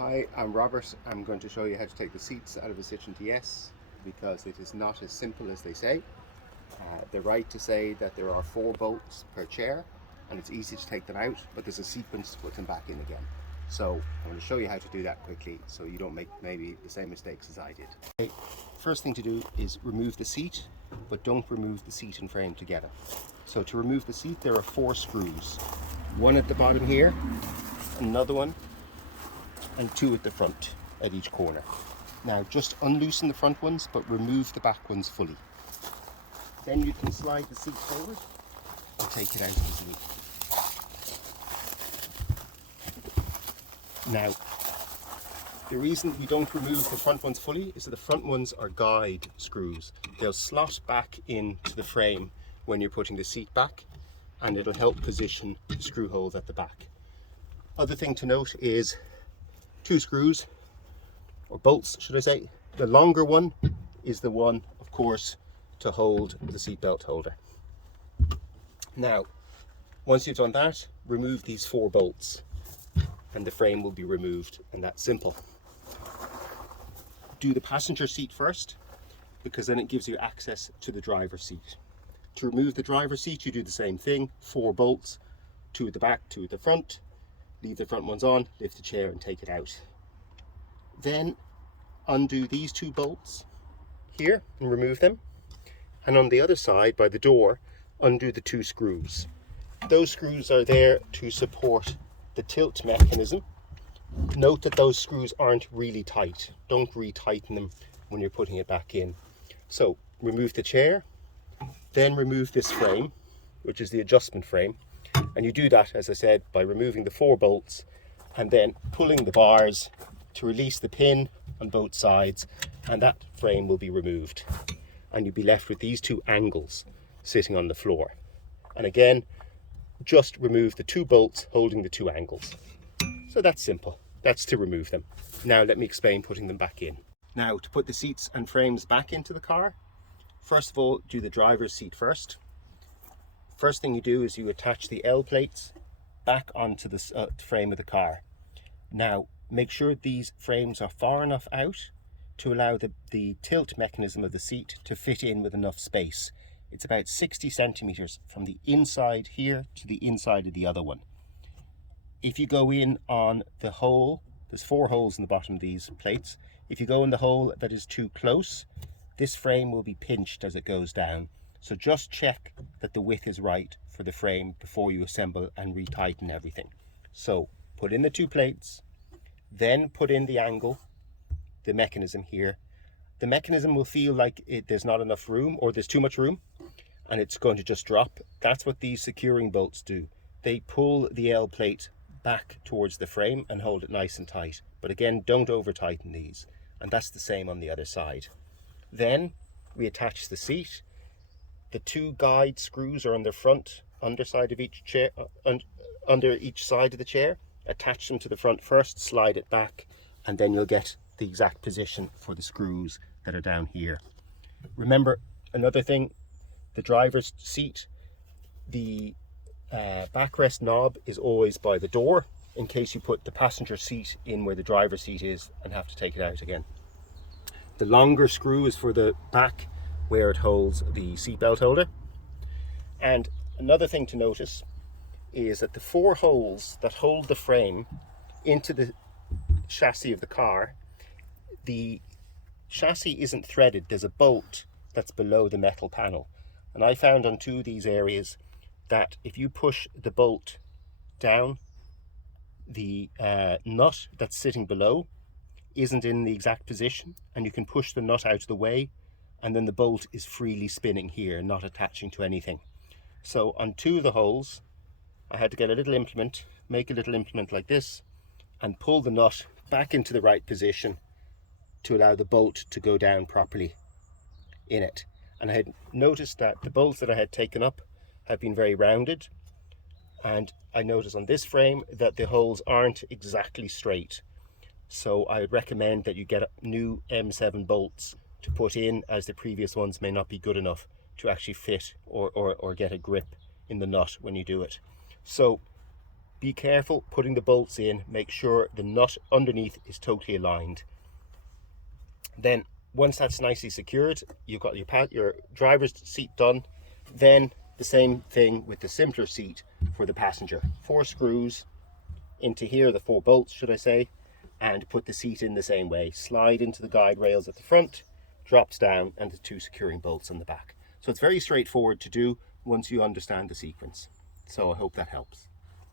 Hi, I'm Robert. I'm going to show you how to take the seats out of a Citroen DS because it is not as simple as they say. They're right to say that there are 4 bolts per chair and it's easy to take them out, but there's a sequence to put them back in again. So I'm going to show you how to do that quickly so you don't make maybe the same mistakes as I did. Okay, first thing to do is remove the seat, but don't remove the seat and frame together. So to remove the seat, there are 4 screws. One at the bottom here, another one, and 2 at the front at each corner. Now just unloosen the front ones but remove the back ones fully. Then you can slide the seat forward and take it out easily. Now the reason you don't remove the front ones fully is that the front ones are guide screws. They'll slot back into the frame when you're putting the seat back, and it'll help position the screw holes at the back. Other thing to note is 2 screws, or bolts should I say. The longer one is the one, of course, to hold the seat belt holder. Now once you've done that, remove these 4 bolts and the frame will be removed, and that's simple. Do the passenger seat first because then it gives you access to the driver's seat. To remove the driver's seat you do the same thing, 4 bolts, 2 at the back, 2 at the front. Leave the front ones on, lift the chair and take it out. Then undo these 2 bolts here and remove them. And on the other side by the door, undo the 2 screws. Those screws are there to support the tilt mechanism. Note that those screws aren't really tight. Don't re-tighten them when you're putting it back in. So remove the chair, then remove this frame, which is the adjustment frame. And you do that, as I said, by removing the 4 bolts and then pulling the bars to release the pin on both sides, and that frame will be removed. And you'll be left with these 2 angles sitting on the floor. And again, just remove the 2 bolts holding the 2 angles. So that's simple. That's to remove them. Now let me explain putting them back in. Now to put the seats and frames back into the car, first of all, do the driver's seat first. First thing you do is you attach the L plates back onto the frame of the car. Now make sure these frames are far enough out to allow the tilt mechanism of the seat to fit in with enough space. It's about 60 centimeters from the inside here to the inside of the other one. If you go in on the hole, there's 4 holes in the bottom of these plates. If you go in the hole that is too close, this frame will be pinched as it goes down. So just check that the width is right for the frame before you assemble and retighten everything. So put in the 2 plates, then put in the angle, the mechanism here. The mechanism will feel like there's not enough room or there's too much room and it's going to just drop. That's what these securing bolts do. They pull the L plate back towards the frame and hold it nice and tight. But again, don't over tighten these. And that's the same on the other side. Then we attach the seat. The 2 guide screws are on the front underside of each chair, under each side of the chair. Attach them to the front first, slide it back, and then you'll get the exact position for the screws that are down here. Remember another thing, the driver's seat, the backrest knob is always by the door in case you put the passenger seat in where the driver's seat is and have to take it out again. The longer screw is for the back where it holds the seatbelt holder. And another thing to notice is that the 4 holes that hold the frame into the chassis of the car, the chassis isn't threaded. There's a bolt that's below the metal panel. And I found on 2 of these areas that if you push the bolt down, the nut that's sitting below isn't in the exact position, and you can push the nut out of the way and then the bolt is freely spinning here, not attaching to anything. So on 2 of the holes, I had to get a little implement, make a little implement like this, and pull the nut back into the right position to allow the bolt to go down properly in it. And I had noticed that the bolts that I had taken up have been very rounded, and I noticed on this frame that the holes aren't exactly straight. So I would recommend that you get new M7 bolts to put in, as the previous ones may not be good enough to actually fit or get a grip in the nut when you do it. So Be careful putting the bolts in, make sure the nut underneath is totally aligned. Then once that's nicely secured, you've got your driver's seat done. Then the same thing with the simpler seat for the passenger. 4 screws into here, the 4 bolts should I say, and put the seat in the same way. Slide into the guide rails at the front, drops down, and the 2 securing bolts on the back. So it's very straightforward to do once you understand the sequence. So I hope that helps.